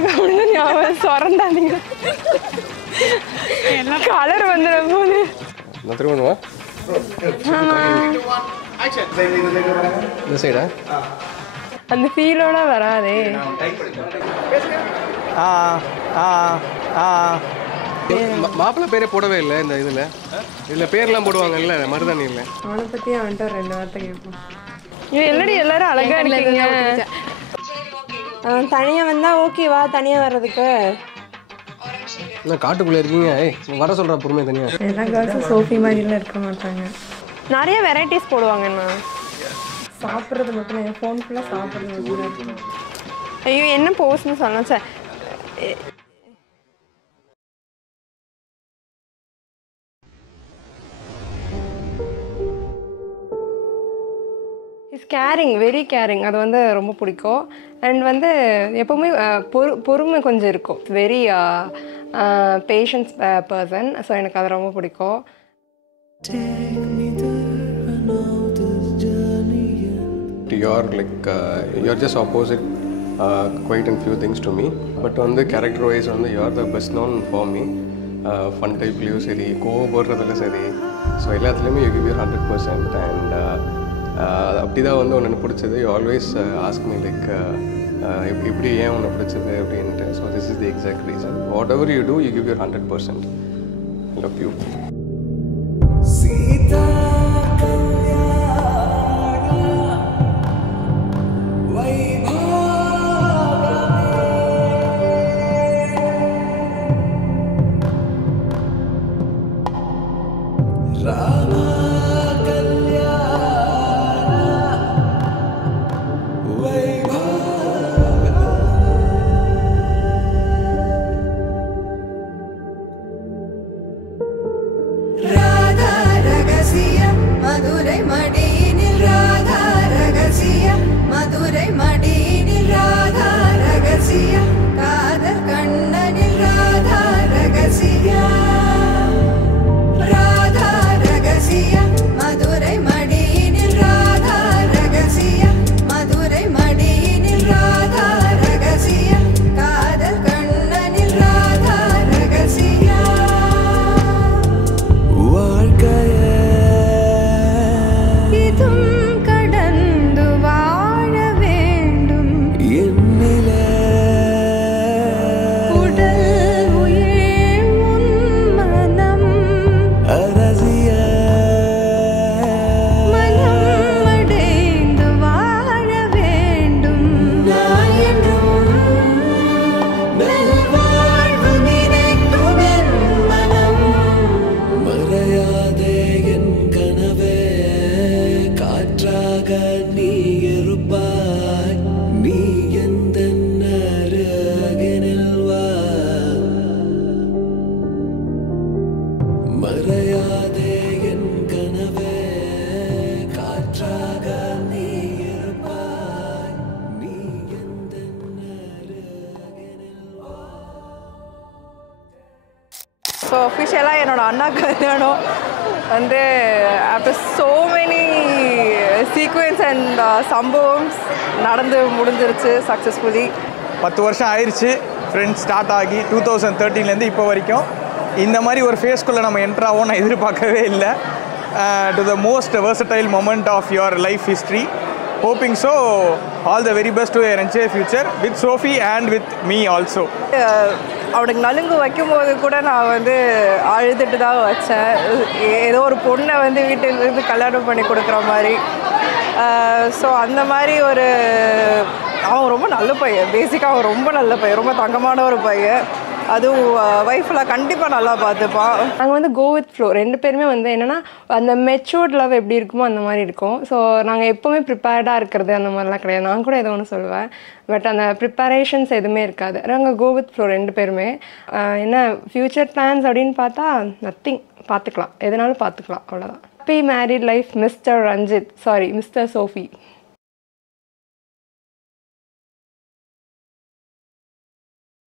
எனக்கு ஒன்று ஞாபகம் சொரந்தாதீங்க கலர் வந்துடும் போது நான் திரும்பணுமா இந்த சைடா அந்த ஃபீலோட வராதே. மாப்பிள்ளை பேரே போடவே இல்லை இந்த இதில் பேர்லாம் போடுவாங்கல்ல மருதாணி இல்லை. அவனை பற்றி அவன்கிட்ட ஒரு 2 வார்த்தை கேட்போம். என்னடி எல்லாரும் அழகா இருக்கீங்க. தனியாக வந்தால் ஓகேவா? தனியாக வர்றதுக்கு என்ன காட்டுக்குள்ளே இருக்கீங்க? வர சொல்கிற பொறுமை தனியாக. எல்லா கேர்ள்ஸும் சோஃபி மாதிரிலாம் இருக்க மாட்டாங்க. நிறைய வெரைட்டிஸ் போடுவாங்கண்ணா. சாப்பிட்றது மட்டும் என் ஃபோன் ஃபுல்லாக சாப்பிட்றது மட்டும். ஐயோ என்ன போஸ்ட்னு சொன்னேன் சார். Is caring, very caring. அது வந்து ரொம்ப பிடிக்கும். அண்ட் எப்போவுமே பொறுமை கொஞ்சம் இருக்கும். Very patience person. ஸோ எனக்கு அது ரொம்ப பிடிக்கும். You're just opposite quite a few things to me. But character wise you're the best known for me. Fun type liyu seri, கோபப்படுறதுல சரி. ஸோ எல்லாத்துலேயுமே you give your 100%. And அப்படி தான் உனக்கு பிடிச்சது. You always ask me இப்படி ஏன் உனக்கு பிடிச்சது அப்படின்ட்டு. So this is the exact reason. Whatever you do, you give your 100%. I love you. So அஃபிஷியலாக என்னோடய அண்ணா கல்யாணம் after so many sequence and சம்பவம்ஸ் முடிஞ்சிருச்சு சக்ஸஸ்ஃபுல்லி. 10 வருஷம் ஆயிடுச்சு ஃப்ரெண்ட்ஸ் ஸ்டார்ட் ஆகி 2013லேருந்து இப்போ வரைக்கும். இந்த மாதிரி ஒரு ஃபேஸ்க்குள்ளே நம்ம என்ட்ரு ஆகும் நான் எதிர்பார்க்கவே இல்லை. To the most versatile moment of your life history. Hoping so. All the very best to your entire future with Sophie and with me also. அவனுக்கு நலுங்கு வைக்கும்போது கூட நான் அழுதுட்டு தான் வச்சேன். ஏதோ ஒரு பொண்ணை வீட்டிலிருந்து கல்யாணம் பண்ணி கொடுக்குற மாதிரி. ஸோ அந்த மாதிரி அவன் ரொம்ப நல்ல பையன். பேசிக்காக அவன் ரொம்ப நல்ல பையன், ரொம்ப தங்கமான ஒரு பையன். அதுவும் ஒய்ஃபில் கண்டிப்பாக நல்லா பார்த்துப்பான். நாங்கள் கோ வித் ஃப்ளோ 2 பேருமே என்னென்னா அந்த மெச்சூர்ட் லவ் எப்படி இருக்குமோ அந்த மாதிரி இருக்கும். ஸோ நாங்கள் எப்போவுமே ப்ரிப்பேர்டாக இருக்கிறது அந்த மாதிரிலாம் கிடையாது. நான் கூட ஏதோ ஒன்று சொல்லுவேன், பட் அந்த ப்ரிப்பரேஷன்ஸ் எதுவுமே இருக்காது. நாங்கள் கோ வித் ஃப்ளோ 2 பேருமே. என்ன ஃப்யூச்சர் பிளான்ஸ் அப்படின்னு பார்த்தா நத்திங். பார்த்துக்கலாம், எதுனாலும் பார்த்துக்கலாம், அவ்வளோதான். Happy married life mister Ranjith, sorry mister Sophie.